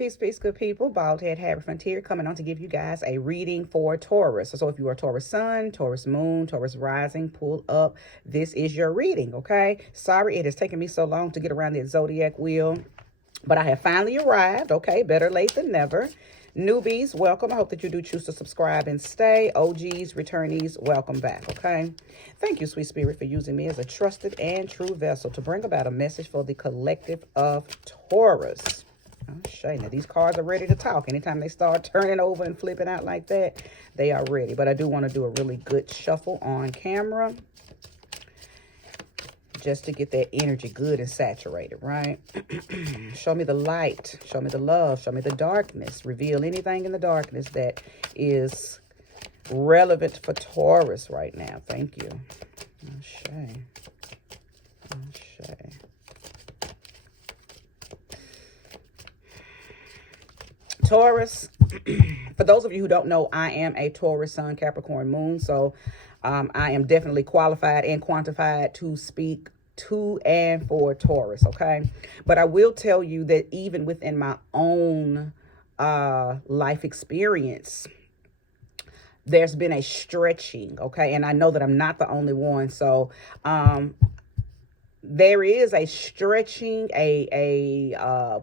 Peace, peace, good people. Bald Head Haverfront here, coming on to give you guys a reading for Taurus. So if you are Taurus Sun, Taurus Moon, Taurus Rising, pull up. This is your reading, okay? Sorry it has taken me so long to get around that zodiac wheel, but I have finally arrived, okay? Better late than never. Newbies, welcome. I hope that you do choose to subscribe and stay. OGs, returnees, welcome back, okay? Thank you, Sweet Spirit, for using me as a trusted and true vessel to bring about a message for the collective of Taurus. Oh, Shay, now these cards are ready to talk. Anytime they start turning over and flipping out like that, they are ready. But I do want to do a really good shuffle on camera, just to get that energy good and saturated, right? Show me the light. Show me the love. Show me the darkness. Reveal anything in the darkness that is relevant for Taurus right now. Thank you. Oh, Shay. Oh, Shay. Taurus, for those of you who don't know, I am a Taurus Sun, Capricorn Moon. So I am definitely qualified and quantified to speak to and for Taurus, okay? But I will tell you that even within my own life experience, there's been a stretching, okay? And I know that I'm not the only one. So there is a stretching, a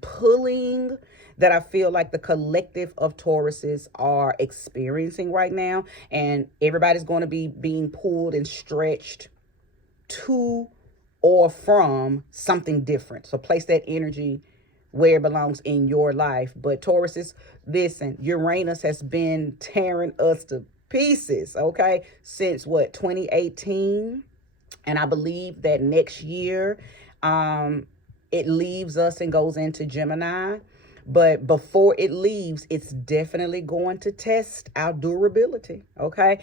pulling that I feel like the collective of Tauruses are experiencing right now. And everybody's going to be being pulled and stretched to or from something different. So place that energy where it belongs in your life. But Tauruses, listen, Uranus has been tearing us to pieces, okay, since what, 2018? And I believe that next year it leaves us and goes into Gemini. But before it leaves, it's definitely going to test our durability, okay?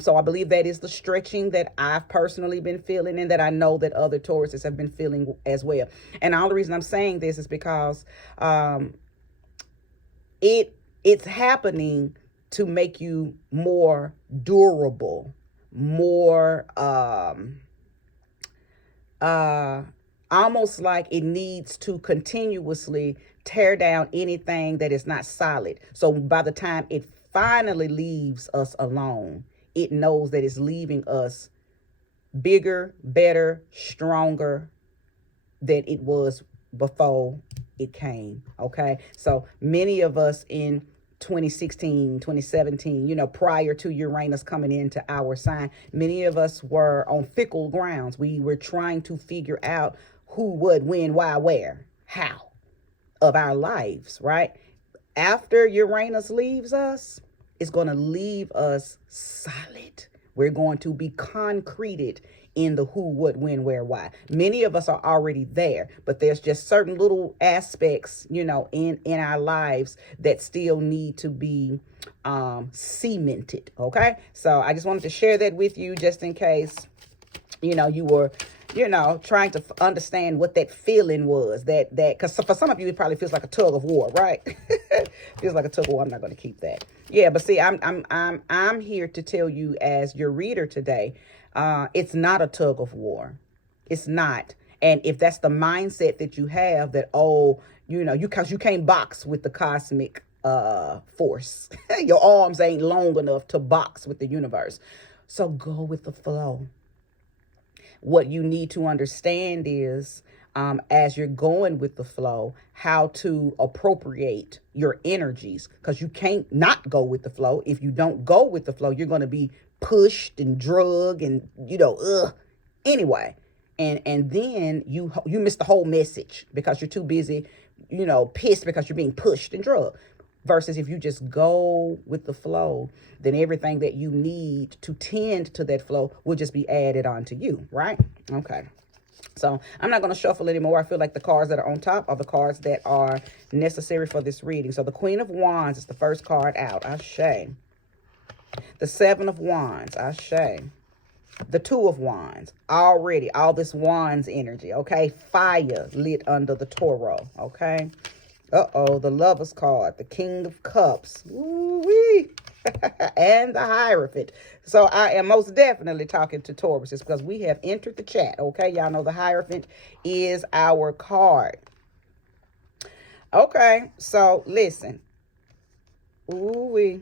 So I believe that is the stretching that I've personally been feeling, and that I know that other Tauruses have been feeling as well. And all the reason I'm saying this is because it's happening to make you more durable, more almost like it needs to continuously tear down anything that is not solid. So by the time it finally leaves us alone, it knows that it's leaving us bigger, better, stronger than it was before it came, okay? So many of us in 2016, 2017, you know, prior to Uranus coming into our sign, many of us were on fickle grounds. We were trying to figure out who, what, when, why, where, how of our lives, right? After Uranus leaves us, it's going to leave us solid. We're going to be concreted in the who, what, when, where, why. Many of us are already there, but there's just certain little aspects, you know, in our lives that still need to be cemented, okay? So I just wanted to share that with you, just in case, you know, you were, you know, trying to understand what that feeling was, that because for some of you it probably feels like a tug of war, right? Feels like a tug of war. I'm not going to keep that. Yeah, but see, I'm here to tell you as your reader today, it's not a tug of war. It's not. And if that's the mindset that you have, that, oh, you know, because you can't box with the cosmic force. Your arms ain't long enough to box with the universe. So go with the flow. What you need to understand is, as you're going with the flow, how to appropriate your energies, because you can't not go with the flow. If you don't go with the flow, you're going to be pushed and drugged and, you know, anyway. And then you miss the whole message because you're too busy, you know, pissed because you're being pushed and drugged. Versus if you just go with the flow, then everything that you need to tend to that flow will just be added on to you, right? Okay. So I'm not going to shuffle anymore. I feel like the cards that are on top are the cards that are necessary for this reading. So the Queen of Wands is the first card out. Ashe. The Seven of Wands. Ashe. The Two of Wands. Already, all this Wands energy, okay? Fire lit under the Tauros, okay? Uh-oh, the Lover's card, the King of Cups, woo-wee, and the Hierophant. So I am most definitely talking to Tauruses because we have entered the chat, okay? Y'all know the Hierophant is our card. Okay, so listen. Ooh wee.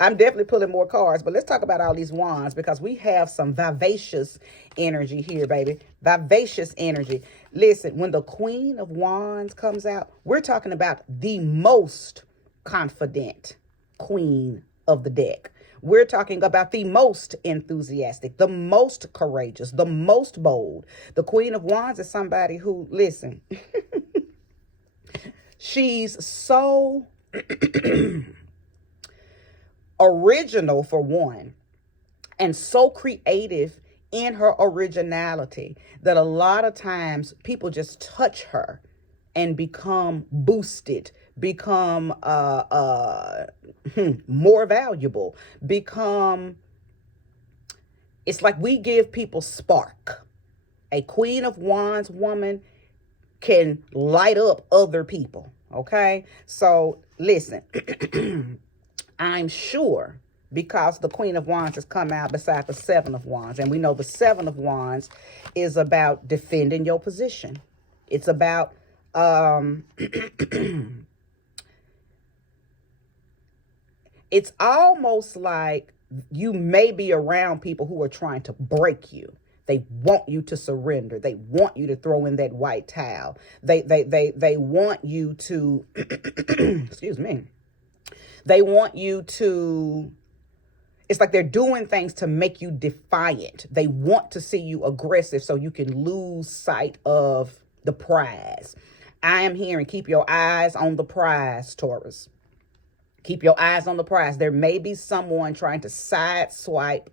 I'm definitely pulling more cards, but let's talk about all these wands because we have some vivacious energy here, baby. Vivacious energy. Listen, when the Queen of Wands comes out, we're talking about the most confident queen of the deck. We're talking about the most enthusiastic, the most courageous, the most bold. The Queen of Wands is somebody who, listen, she's so original for one, and so creative in her originality that a lot of times people just touch her and become boosted, become more valuable, become, it's like we give people spark. A Queen of Wands woman can light up other people. Okay, so listen. I'm sure because the Queen of Wands has come out beside the Seven of Wands. And we know the Seven of Wands is about defending your position. It's about it's almost like you may be around people who are trying to break you. They want you to surrender. They want you to throw in that white towel. They want you to excuse me. They want you to, it's like they're doing things to make you defiant. They want to see you aggressive so you can lose sight of the prize. I am hearing keep your eyes on the prize, Taurus. Keep your eyes on the prize. There may be someone trying to sideswipe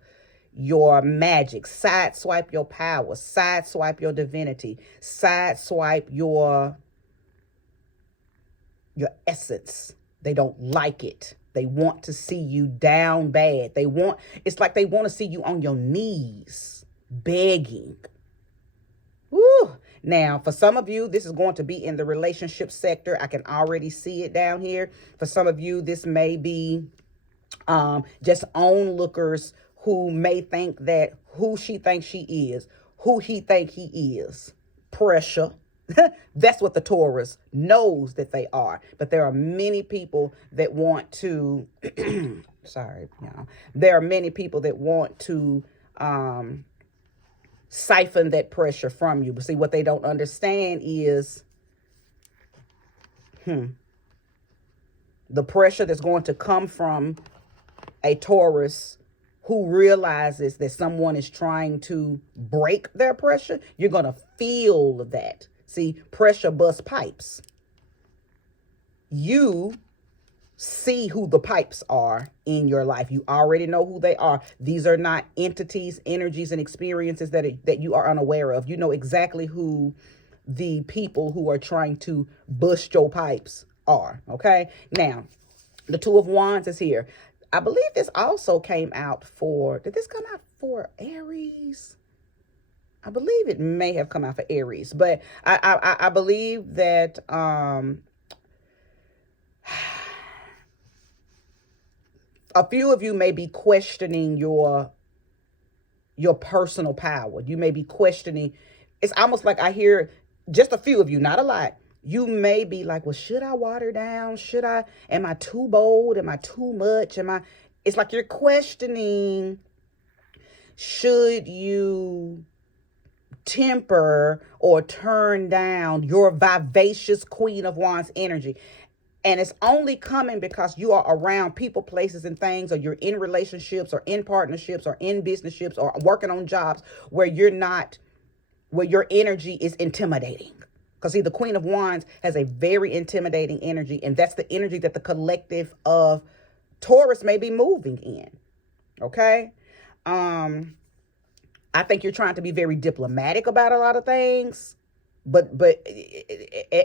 your magic, sideswipe your power, sideswipe your divinity, sideswipe your essence. They don't like it. They want to see you down bad. It's like they want to see you on your knees, begging. Woo. Now, for some of you, this is going to be in the relationship sector. I can already see it down here. For some of you, this may be just onlookers who may think that who she thinks she is, who he think he is. Pressure. That's what the Taurus knows that they are. But there are many people that want to, sorry, y'all. There are many people that want to siphon that pressure from you. But see, what they don't understand is the pressure that's going to come from a Taurus who realizes that someone is trying to break their pressure. You're going to feel that. See, pressure busts pipes. You see who the pipes are in your life. You already know who they are. These are not entities, energies, and experiences that you are unaware of. You know exactly who the people who are trying to bust your pipes are. Okay. Now, the Two of Wands is here. I believe this also came out for, did this come out for Aries? I believe it may have come out for Aries, but I believe that a few of you may be questioning your personal power. You may be questioning. It's almost like I hear just a few of you, not a lot. You may be like, well, should I water down? Am I too bold? Am I too much? It's like you're questioning, should you temper or turn down your vivacious Queen of Wands energy? And it's only coming because you are around people, places, and things, or you're in relationships or in partnerships or in businesships or working on jobs where your energy is intimidating. Because see, the Queen of Wands has a very intimidating energy, and that's the energy that the collective of Taurus may be moving in. Okay? I think you're trying to be very diplomatic about a lot of things, but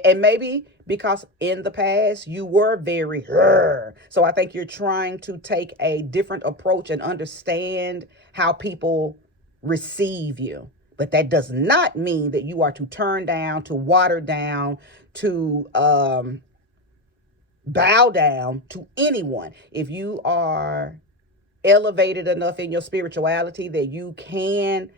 and maybe because in the past you were very so I think you're trying to take a different approach and understand how people receive you. But that does not mean that you are to turn down, to water down, to bow down to anyone. If you are elevated enough in your spirituality that you can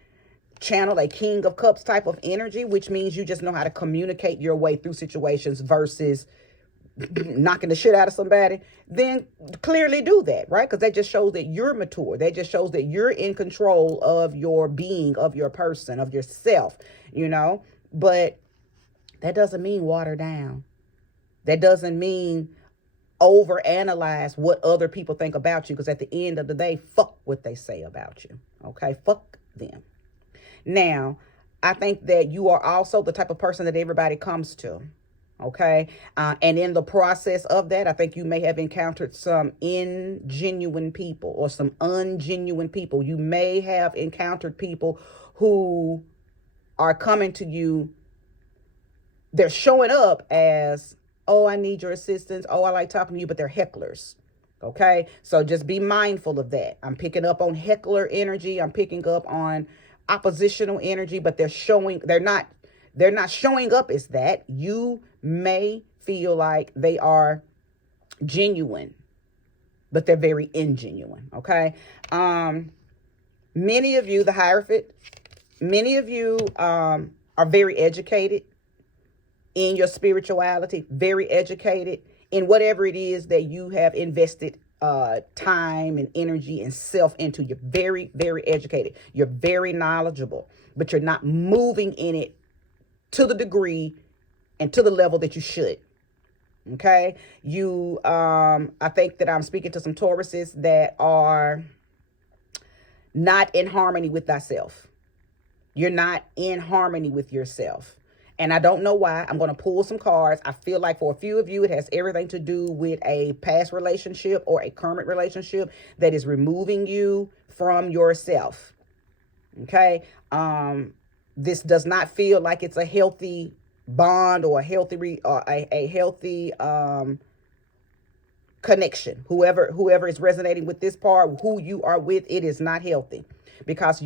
channel a King of Cups type of energy, which means you just know how to communicate your way through situations versus knocking the shit out of somebody, then clearly do that, right? Because that just shows that you're mature. That just shows that you're in control of your being, of your person, of yourself, you know. But that doesn't mean water down. That doesn't mean overanalyze what other people think about you, because at the end of the day, fuck what they say about you. Okay, fuck them. Now, I think that you are also the type of person that everybody comes to. Okay. And in the process of that, I think you may have encountered some ingenuine people or some ungenuine people. You may have encountered people who are coming to you. They're showing up as, oh, I need your assistance. Oh, I like talking to you, but they're hecklers. Okay. So just be mindful of that. I'm picking up on heckler energy. I'm picking up on oppositional energy, but they're not showing up as that. You may feel like they are genuine, but they're very ingenuine. Okay. Many of you, the Hierophant, many of you are very educated in your spirituality, very educated in whatever it is that you have invested time and energy and self into. You're very, very educated. You're very knowledgeable, but you're not moving in it to the degree and to the level that you should. Okay. I think that I'm speaking to some Tauruses that are not in harmony with thyself. You're not in harmony with yourself. And I don't know why. I'm going to pull some cards. I feel like for a few of you, it has everything to do with a past relationship or a current relationship that is removing you from yourself. Okay. This does not feel like it's a healthy bond or a healthy connection. Whoever is resonating with this part, who you are with, it is not healthy, because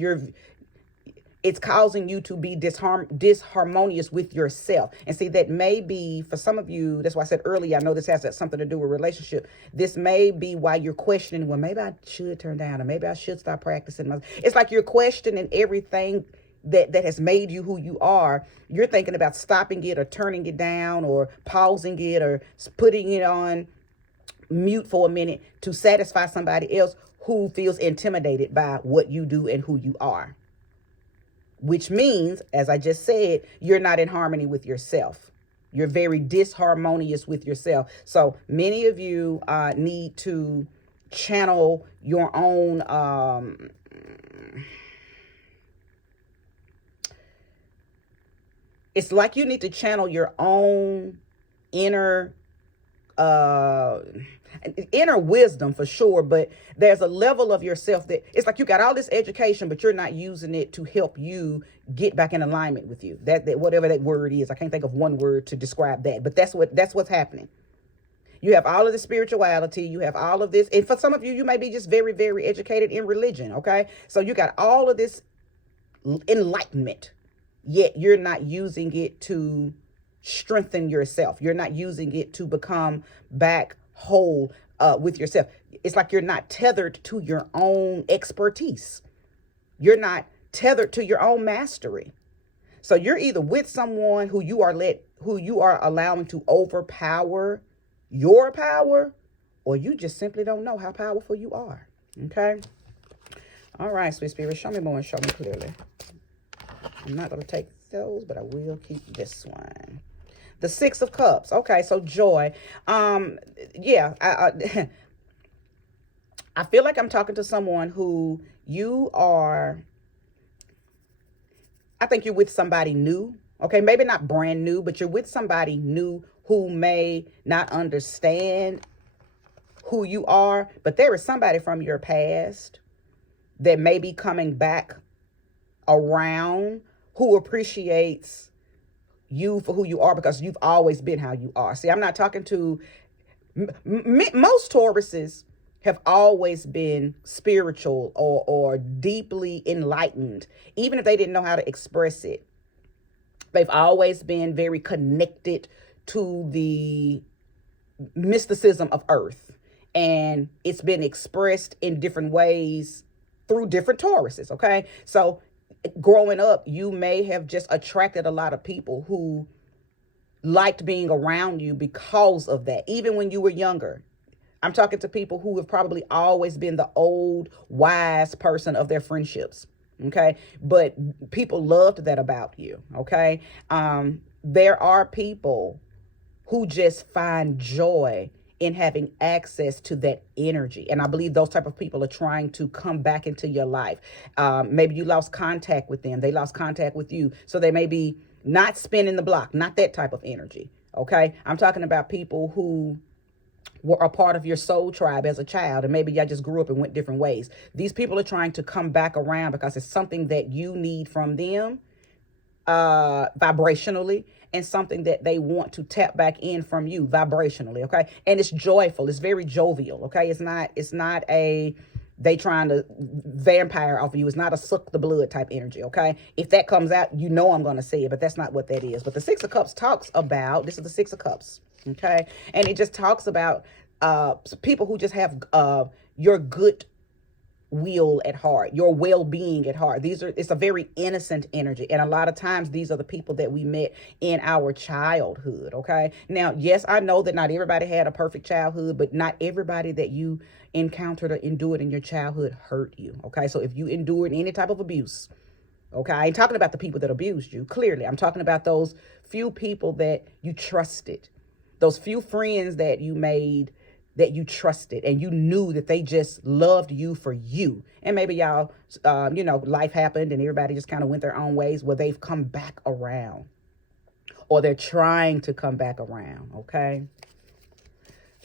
it's causing you to be disharmonious with yourself. And see, that may be for some of you. That's why I said earlier, I know this has something to do with relationship. This may be why you're questioning, well, maybe I should turn down, or maybe I should stop practicing. It's like you're questioning everything that has made you who you are. You're thinking about stopping it or turning it down or pausing it or putting it on mute for a minute to satisfy somebody else who feels intimidated by what you do and who you are. Which means, as I just said, you're not in harmony with yourself. You're very disharmonious with yourself. So many of you need to channel your own it's like you need to channel your own inner wisdom for sure, but there's a level of yourself that it's like you got all this education, but you're not using it to help you get back in alignment with you. That whatever that word is, I can't think of one word to describe that, but that's what's happening. You have all of the spirituality, you have all of this, and for some of you, you may be just very, very educated in religion. Okay, so you got all of this enlightenment, yet you're not using it to strengthen yourself. You're not using it to become back whole with yourself. It's like you're not tethered to your own expertise. You're not tethered to your own mastery. So you're either with someone who you are allowing to overpower your power, or you just simply don't know how powerful you are. Okay. All right, sweet spirit, show me more and show me clearly. I'm not going to take those, but I will keep this one. The Six of Cups. Okay, so joy. Yeah, I feel like I'm talking to someone who I think you're with somebody new. Okay, maybe not brand new, but you're with somebody new who may not understand who you are, but there is somebody from your past that may be coming back around who appreciates you for who you are, because you've always been how you are. See, I'm not talking to most Tauruses have always been spiritual or deeply enlightened, even if they didn't know how to express it. They've always been very connected to the mysticism of Earth, and it's been expressed in different ways through different Tauruses. Okay, so growing up, you may have just attracted a lot of people who liked being around you because of that, even when you were younger. I'm talking to people who have probably always been the old, wise person of their friendships. Okay. But people loved that about you. Okay. There are people who just find joy in having access to that energy. And I believe those type of people are trying to come back into your life. Maybe you lost contact with them. They lost contact with you. So they may be not spinning the block, not that type of energy. Okay. I'm talking about people who were a part of your soul tribe as a child, and maybe y'all just grew up and went different ways. These people are trying to come back around because it's something that you need from them vibrationally, and something that they want to tap back in from you vibrationally. Okay. And it's joyful. It's very jovial. Okay. It's not a, they trying to vampire off of you. It's not a suck the blood type energy. Okay. If that comes out, you know, I'm going to say it, but that's not what that is. But the Six of Cups talks about, this is the Six of Cups. Okay. And it just talks about people who just have your good will at heart, your well-being at heart. It's a very innocent energy. And a lot of times these are the people that we met in our childhood. Okay. Now, yes, I know that not everybody had a perfect childhood, but not everybody that you encountered or endured in your childhood hurt you. Okay. So if you endured any type of abuse, okay, I ain't talking about the people that abused you. Clearly, I'm talking about those few people that you trusted, those few friends that you made, that you trusted, and you knew that they just loved you for you. And maybe y'all, life happened and everybody just kind of went their own ways. Well, they've come back around, or they're trying to come back around. Okay.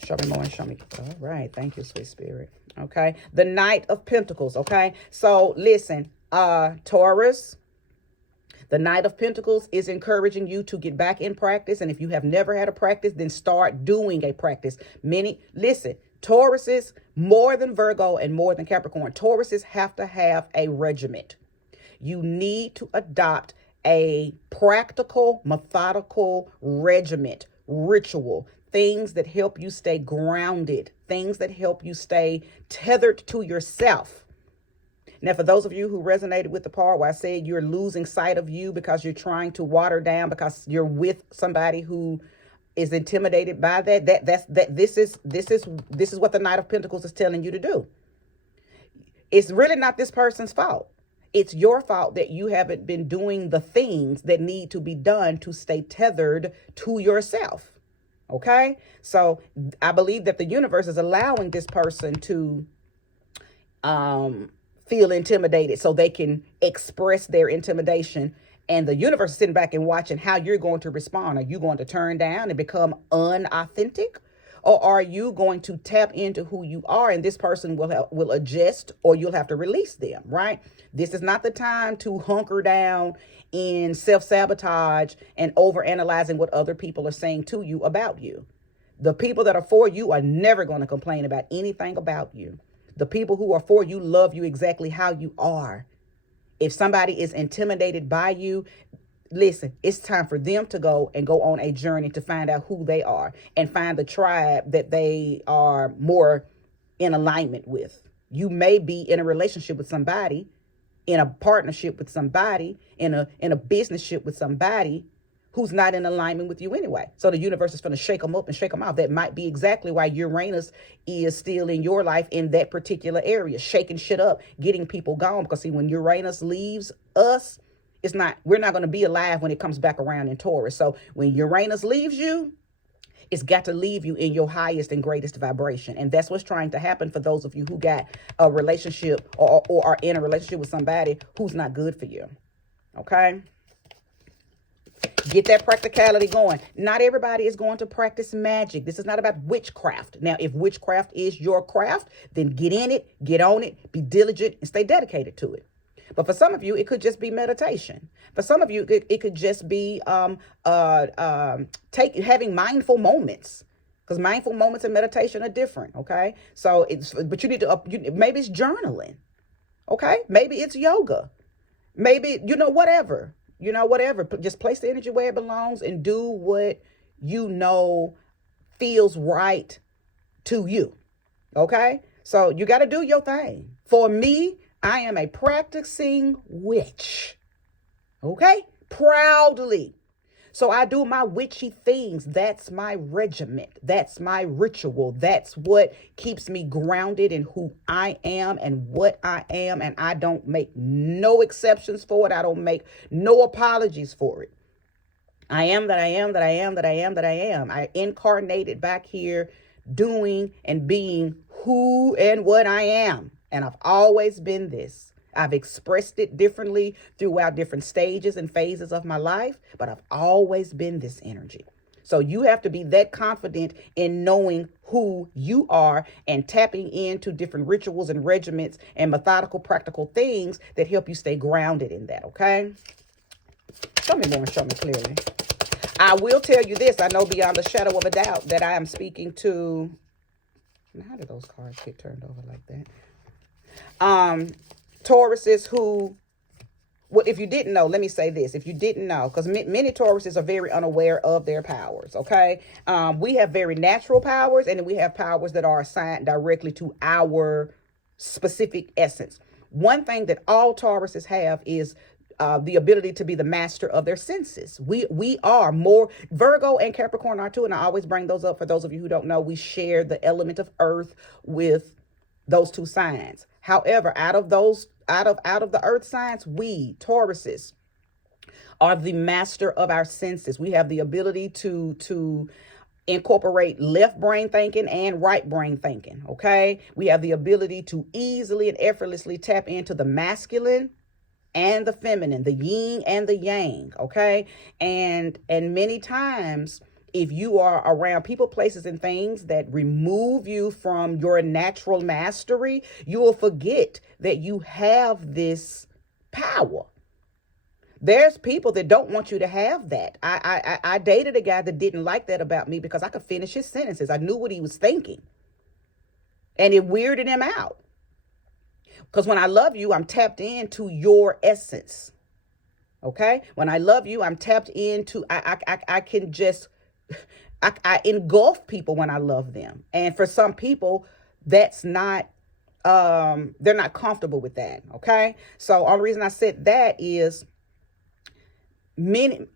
Show me more and show me. All right. Thank you, sweet spirit. Okay. The Knight of Pentacles. Okay. So listen, Taurus, the Knight of Pentacles is encouraging you to get back in practice. And if you have never had a practice, then start doing a practice. Listen, Tauruses, more than Virgo and more than Capricorn, Tauruses have to have a regiment. You need to adopt a practical, methodical regiment, ritual, things that help you stay grounded, things that help you stay tethered to yourself. Now, for those of you who resonated with the part where I said you're losing sight of you because you're trying to water down because you're with somebody who is intimidated by this is what the Knight of Pentacles is telling you to do. It's really not this person's fault. It's your fault that you haven't been doing the things that need to be done to stay tethered to yourself. Okay? So I believe that the universe is allowing this person to feel intimidated so they can express their intimidation. And the universe is sitting back and watching how you're going to respond. Are you going to turn down and become unauthentic? Or are you going to tap into who you are, and this person will adjust, or you'll have to release them, right? This is not the time to hunker down in self-sabotage and overanalyzing what other people are saying to you about you. The people that are for you are never going to complain about anything about you. The people who are for you love you exactly how you are. If somebody is intimidated by you, listen, it's time for them to go on a journey to find out who they are and find the tribe that they are more in alignment with. You may be in a relationship with somebody, in a partnership with somebody, in a business-ship with somebody who's not in alignment with you anyway. So the universe is going to shake them up and shake them out. That might be exactly why Uranus is still in your life in that particular area, shaking shit up, getting people gone. Because see, when Uranus leaves us, we're not going to be alive when it comes back around in Taurus. So when Uranus leaves you, it's got to leave you in your highest and greatest vibration. And that's what's trying to happen for those of you who got a relationship or are in a relationship with somebody who's not good for you. Okay? Get that practicality going. Not everybody is going to practice magic. This is not about witchcraft. Now, if witchcraft is your craft, then get in it, get on it, be diligent, and stay dedicated to it. But for some of you, it could just be meditation. For some of you, it could just be having mindful moments, because mindful moments and meditation are different. Okay, so but you need to maybe it's journaling. Okay, maybe it's yoga. Maybe whatever. Just place the energy where it belongs and do what feels right to you. Okay, so you got to do your thing. For me, I am a practicing witch. Okay? Proudly. So I do my witchy things. That's my regiment. That's my ritual. That's what keeps me grounded in who I am and what I am. And I don't make no exceptions for it. I don't make no apologies for it. I am that I am that I am that I am that I am. I incarnated back here doing and being who and what I am. And I've always been this. I've expressed it differently throughout different stages and phases of my life, but I've always been this energy. So you have to be that confident in knowing who you are and tapping into different rituals and regiments and methodical, practical things that help you stay grounded in that, okay? Show me more and show me clearly. I will tell you this. I know beyond a shadow of a doubt that I am speaking to... How did those cards get turned over like that? Tauruses who, well, if you didn't know, let me say this. If you didn't know, because many Tauruses are very unaware of their powers, okay? We have very natural powers, and then we have powers that are assigned directly to our specific essence. One thing that all Tauruses have is the ability to be the master of their senses. We are more, Virgo and Capricorn are too, and I always bring those up for those of you who don't know. We share the element of earth with those two signs. However, out of the earth signs, we Tauruses are the master of our senses. We have the ability to incorporate left brain thinking and right brain thinking. Okay. We have the ability to easily and effortlessly tap into the masculine and the feminine, the yin and the yang. Okay. And many times, if you are around people, places, and things that remove you from your natural mastery, you will forget that you have this power. There's people that don't want you to have that. I dated a guy that didn't like that about me because I could finish his sentences. I knew what he was thinking. And it weirded him out. Because when I love you, I'm tapped into your essence. Okay? When I love you, I'm tapped into, I can just... I engulf people when I love them. And for some people, that's not, they're not comfortable with that. Okay. So only reason I said that is many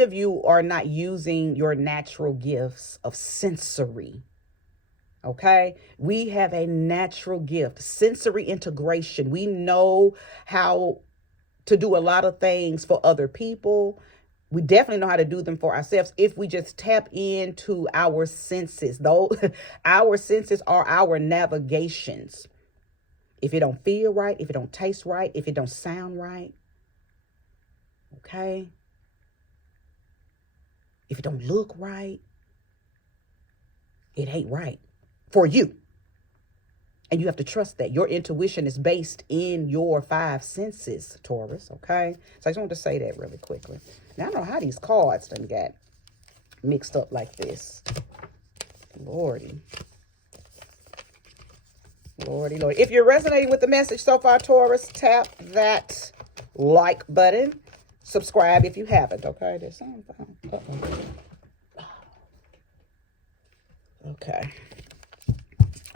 of you are not using your natural gifts of sensory. Okay. We have a natural gift, sensory integration. We know how to do a lot of things for other people. We definitely know how to do them for ourselves if we just tap into our senses. Though our senses are our navigations. If it don't feel right, if it don't taste right, if it don't sound right, okay? If it don't look right, it ain't right for you. And you have to trust that. Your intuition is based in your five senses, Taurus, okay? So I just wanted to say that really quickly. Now, I don't know how these cards done got mixed up like this. Lordy. Lordy, Lordy. If you're resonating with the message so far, Taurus, tap that like button. Subscribe if you haven't, okay? There's something. Okay.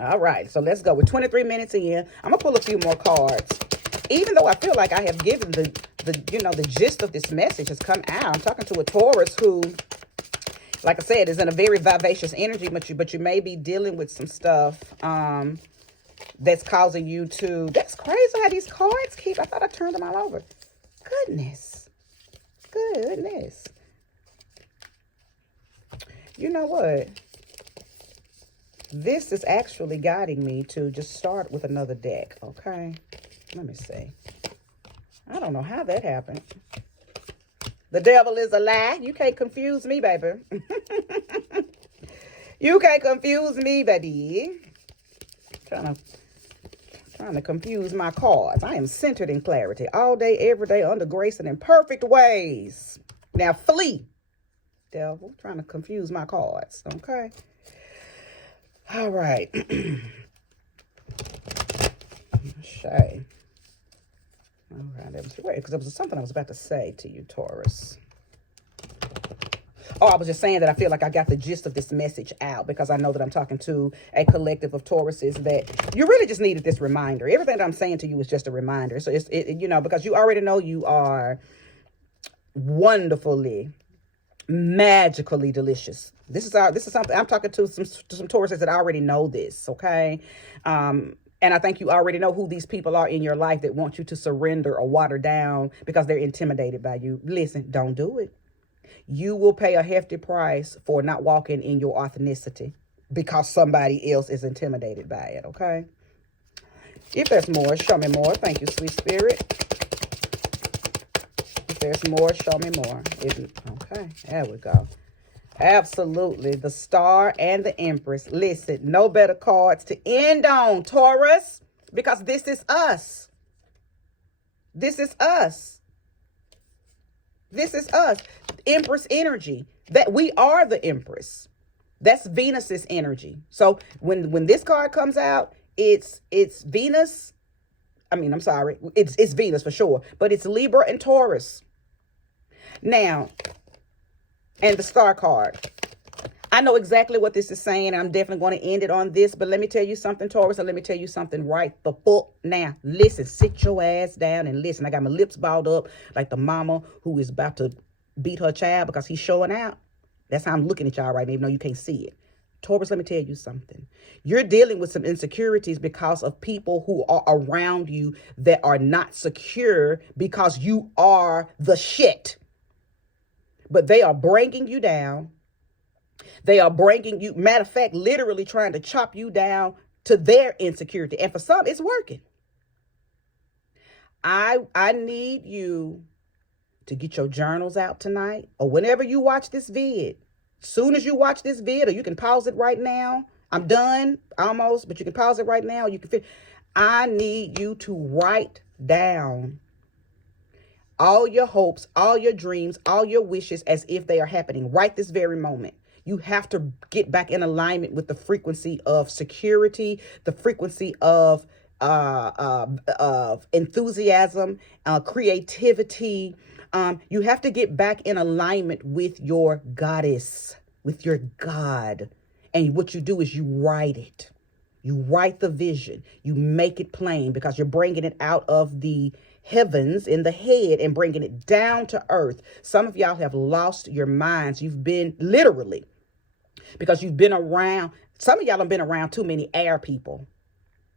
All right, so let's go. We're 23 minutes in. I'm going to pull a few more cards. Even though I feel like I have given the gist of this message has come out. I'm talking to a Taurus who, like I said, is in a very vivacious energy, but you may be dealing with some stuff that's causing you to... That's crazy how these cards keep... I thought I turned them all over. Goodness. Goodness. You know what? This is actually guiding me to just start with another deck, okay? Let me see. I don't know how that happened. The devil is a lie. You can't confuse me, baby. You can't confuse me, baby. Trying to confuse my cards. I am centered in clarity all day, every day, under grace and in perfect ways. Now flee, devil. Trying to confuse my cards, okay? All right. Shay. All right, that was great because there was something I was about to say to you, Taurus. Oh, I was just saying that I feel like I got the gist of this message out, because I know that I'm talking to a collective of Tauruses that you really just needed this reminder. Everything that I'm saying to you is just a reminder. So because you already know you are wonderfully, magically delicious. This is something I'm talking to some Tauruses that already know this, okay? And I think you already know who these people are in your life that want you to surrender or water down because they're intimidated by you. Listen, don't do it. You will pay a hefty price for not walking in your authenticity because somebody else is intimidated by it, okay? If there's more, show me more. Thank you, sweet spirit. If there's more, show me more. Okay, there we go. Absolutely. The Star and the Empress. Listen, no better cards to end on, Taurus, because this is us. This is us. This is us. Empress energy. That we are the Empress. That's Venus's energy. So when this card comes out, it's Venus. I'm sorry. It's Venus for sure, but it's Libra and Taurus. Now, and the Star card. I know exactly what this is saying. I'm definitely going to end it on this, but let me tell you something, Taurus, and let me tell you something right the fuck now. Listen, sit your ass down and listen. I got my lips balled up like the mama who is about to beat her child because he's showing out. That's how I'm looking at y'all right now, even though you can't see it. Taurus, let me tell you something. You're dealing with some insecurities because of people who are around you that are not secure because you are the shit. But they are bringing you down. They are bringing you, matter of fact, literally trying to chop you down to their insecurity. And for some, it's working. I need you to get your journals out tonight or whenever you watch this vid. Soon as you watch this vid, or you can pause it right now. I'm done almost, but you can pause it right now. You can I need you to write down all your hopes, all your dreams, all your wishes as if they are happening right this very moment. You have to get back in alignment with the frequency of security, the frequency of enthusiasm, creativity. You have to get back in alignment with your goddess, with your God. And what you do is you write it. You write the vision. You make it plain because you're bringing it out of the heavens in the head and bringing it down to earth. Some of y'all have lost your minds. You've been literally, because you've been around, some of y'all have been around too many air people.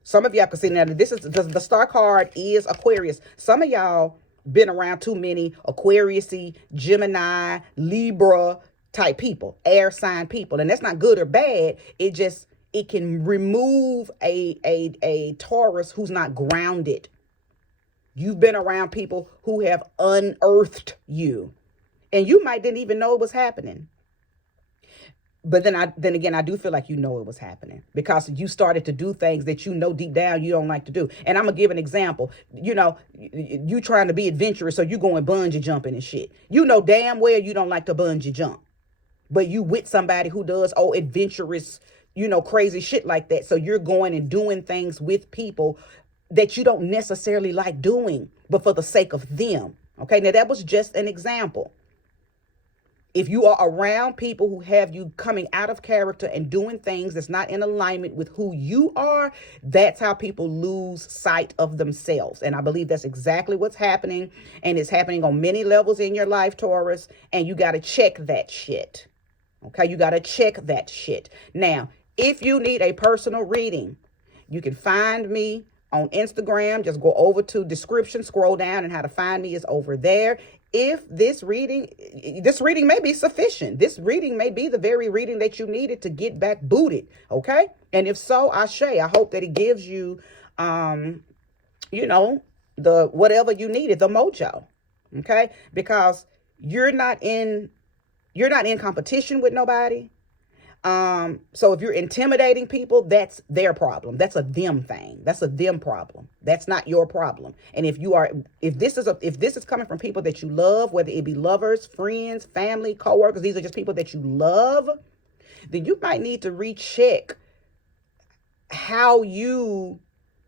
Some of y'all can see now that this is the Star card is Aquarius. Some of y'all been around too many Aquarius-y, Gemini, Libra type people, air sign people. And that's not good or bad. It can remove a Taurus who's not grounded. You've been around people who have unearthed you, and you might didn't even know it was happening. But then again, I do feel like you know it was happening because you started to do things that you know deep down you don't like to do. And I'm gonna give an example. You trying to be adventurous, so you going bungee jumping and shit. You know damn well you don't like to bungee jump, but you with somebody who does adventurous, crazy shit like that. So you're going and doing things with people that you don't necessarily like doing, but for the sake of them. Okay, now that was just an example. If you are around people who have you coming out of character and doing things that's not in alignment with who you are, that's how people lose sight of themselves. And I believe that's exactly what's happening. And it's happening on many levels in your life, Taurus. And you got to check that shit. Okay, you got to check that shit. Now, if you need a personal reading, you can find me on Instagram. Just go over to description, scroll down, and how to find me is over there. If this reading may be sufficient. This reading may be the very reading that you needed to get back booted. Okay. And if so, I hope that it gives you, the whatever you needed, the mojo. Okay. Because you're not in competition with nobody. So if you're intimidating people, that's their problem. That's a them thing. That's a them problem. That's not your problem. And if this is coming from people that you love, whether it be lovers, friends, family, coworkers, these are just people that you love, then you might need to recheck how you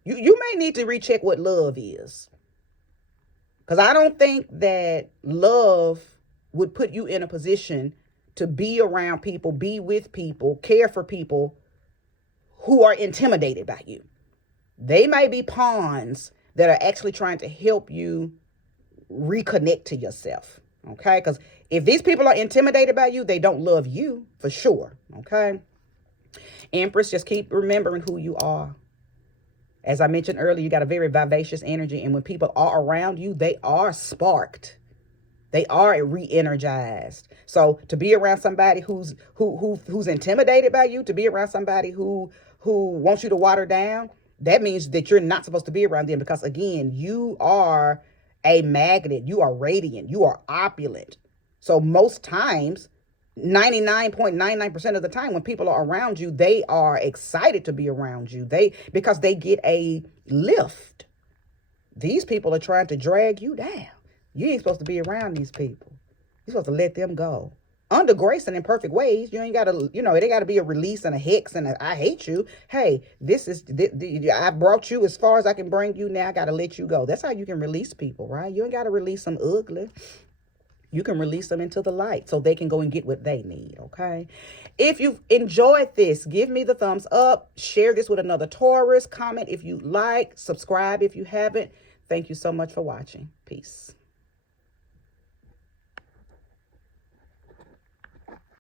may need to recheck what love is. Because I don't think that love would put you in a position to be around people, be with people, care for people who are intimidated by you. They may be pawns that are actually trying to help you reconnect to yourself. Okay? Because if these people are intimidated by you, they don't love you for sure. Okay? Empress, just keep remembering who you are. As I mentioned earlier, you got a very vivacious energy. And when people are around you, they are sparked. They are re-energized. So to be around somebody who's intimidated by you, to be around somebody who wants you to water down, that means that you're not supposed to be around them, because again, you are a magnet. You are radiant. You are opulent. So most times, 99.99% of the time, when people are around you, they are excited to be around you. Because they get a lift. These people are trying to drag you down. You ain't supposed to be around these people. You're supposed to let them go. Under grace and in perfect ways. You ain't got to, it ain't got to be a release and a hex and I hate you. Hey, I brought you as far as I can bring you. Now I got to let you go. That's how you can release people, right? You ain't got to release them ugly. You can release them into the light so they can go and get what they need, okay? If you've enjoyed this, give me the thumbs up. Share this with another Taurus. Comment if you like. Subscribe if you haven't. Thank you so much for watching. Peace.